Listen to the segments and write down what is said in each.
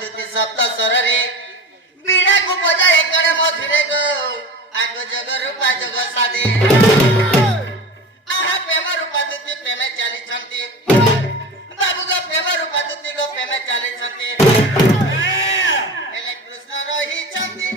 दुती सप्त स्वररे बीणा को बजाए करे मधुरे गो आगो जग रूपा जग सादे आहा प्रेम रूपा दुती प्रेमे चाली छंती बाबू गो प्रेम रूपा दुती गो प्रेमे चाली छंती एले कृष्ण रही छंती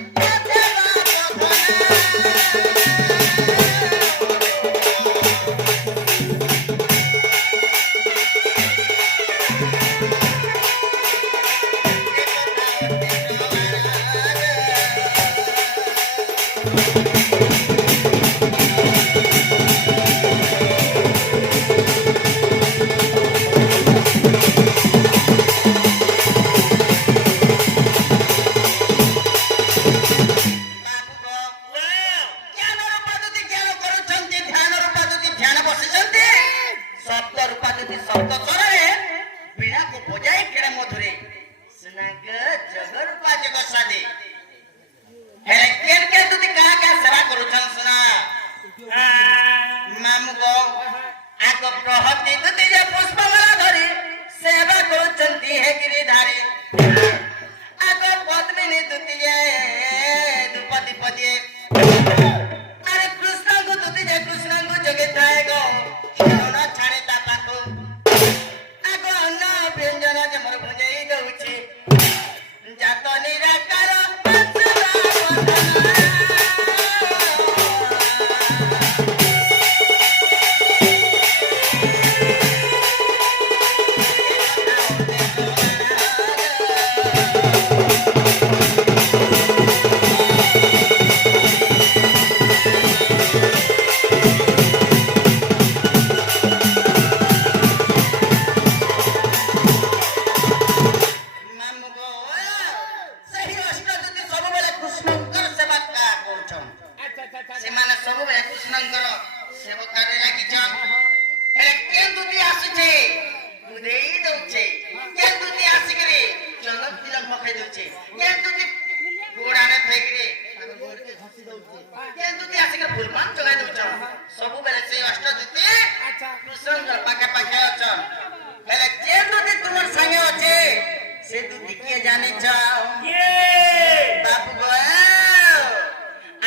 बाबू गो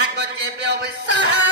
आगो जेबे अबे सहा